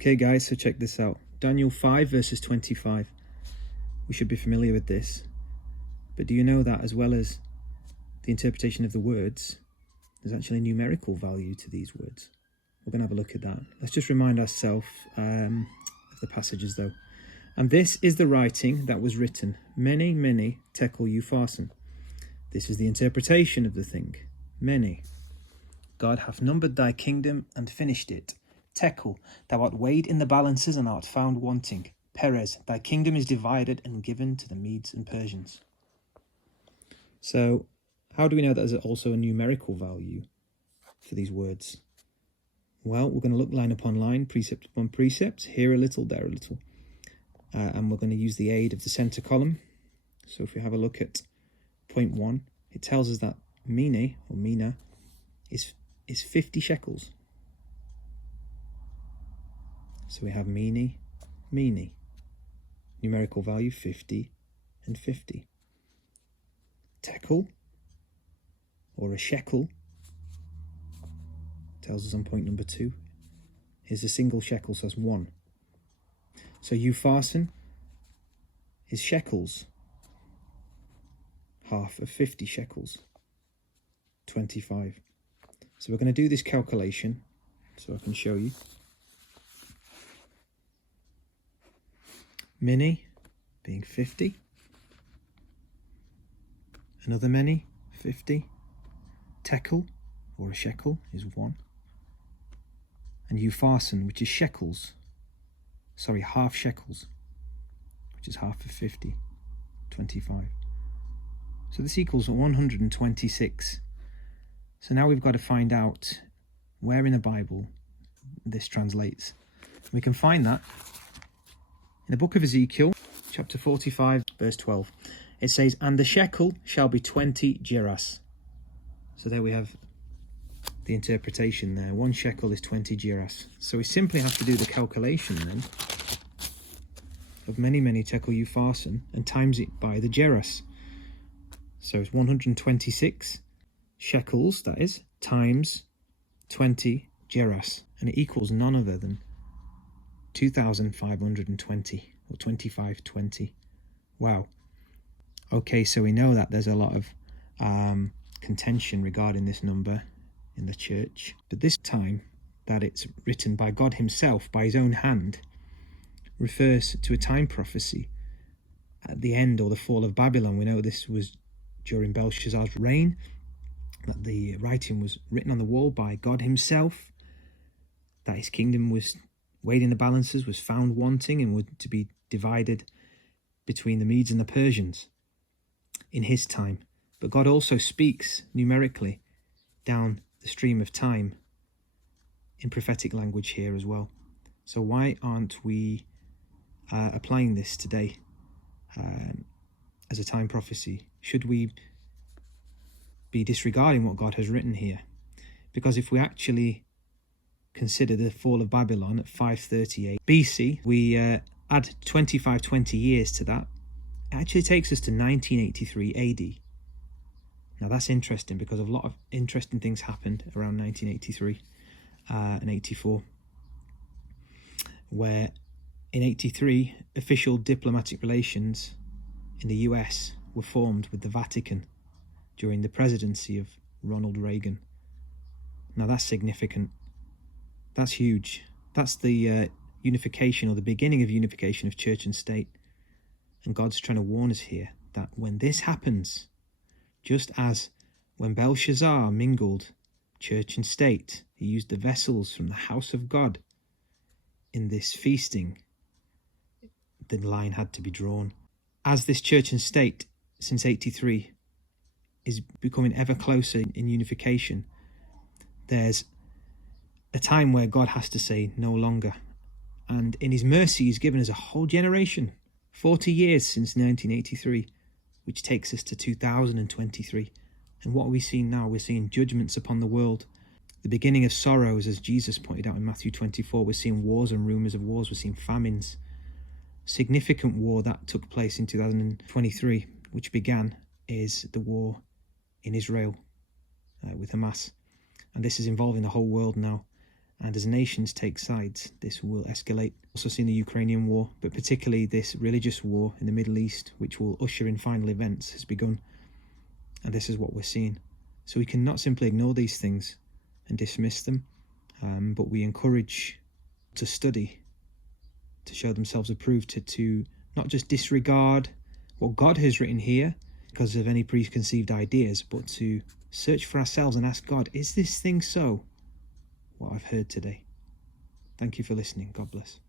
Okay guys, so check this out. Daniel 5 verses 25. We should be familiar with this. But do you know that as well as the interpretation of the words, there's actually a numerical value to these words? We're going to have a look at that. Let's just remind ourselves of the passages though. And this is the writing that was written. MENE, MENE, TEKEL, upharsin. This is the interpretation of the thing. MENE. God hath numbered thy kingdom and finished it. TEKEL, thou art weighed in the balances and art found wanting. PERES, thy kingdom is divided and given to the Medes and Persians. So, how do we know that there's also a numerical value for these words? Well, we're going to look line upon line, precept upon precept, here a little, there a little. And we're going to use the aid of the centre column. So if we have a look at point 1, it tells us that MENE, or MENA, is 50 shekels. So we have MENE, MENE. Numerical value 50 and 50. TEKEL, or a shekel, tells us on point number 2, is a single shekel, so that's 1. So upharsin is shekels, half of 50 shekels, 25. So we're going to do this calculation so I can show you. MENE being 50, another MENE 50, TEKEL or a shekel is 1, and upharsin, which is shekels, half shekels, which is half of 50, 25. So this equals 126. So now we've got to find out where in the Bible this translates. We can find that in the book of Ezekiel, chapter 45, verse 12. It says, and the shekel shall be 20 gerahs. So there we have the interpretation there. 1 shekel is 20 gerahs. So we simply have to do the calculation then of MENE, MENE, TEKEL, upharsin and times it by the gerahs. So it's 126 shekels, that is, times 20 gerahs. And it equals none other than 2,520 or 2520. Wow. Okay, so we know that there's a lot of contention regarding this number in the church. But this time that it's written by God himself, by his own hand, refers to a time prophecy at the end or the fall of Babylon. We know this was during Belshazzar's reign, that the writing was written on the wall by God himself, that his kingdom was weighed in the balances, was found wanting, and would to be divided between the Medes and the Persians in his time. But God also speaks numerically down the stream of time in prophetic language here as well. So why aren't we applying this today as a time prophecy? Should we be disregarding what God has written here? Because if we actually consider the fall of Babylon at 538 BC, we add 2520 years to that, it actually takes us to 1983 AD. Now that's interesting because a lot of interesting things happened around 1983 and 84, where in 83 official diplomatic relations in the US were formed with the Vatican during the presidency of Ronald Reagan. Now that's significant. That's huge. That's the unification, or the beginning of unification, of church and state. And God's trying to warn us here that when this happens, just as when Belshazzar mingled church and state, he used the vessels from the house of God in this feasting, the line had to be drawn. As this church and state, since 83, is becoming ever closer in unification, there's a time where God has to say no longer. And in his mercy, he's given us a whole generation, 40 years since 1983, which takes us to 2023. And what are we seeing now? We're seeing judgments upon the world, the beginning of sorrows, as Jesus pointed out in Matthew 24. We're seeing wars and rumours of wars. We're seeing famines. Significant war that took place in 2023, which began, is the war in Israel with Hamas. And this is involving the whole world now. And as nations take sides, this will escalate. Also seen the Ukrainian war, but particularly this religious war in the Middle East, which will usher in final events, has begun. And this is what we're seeing. So we cannot simply ignore these things and dismiss them, but we encourage to study, to show themselves approved, to not just disregard what God has written here because of any preconceived ideas, but to search for ourselves and ask God, is this thing so? What I've heard today. Thank you for listening. God bless.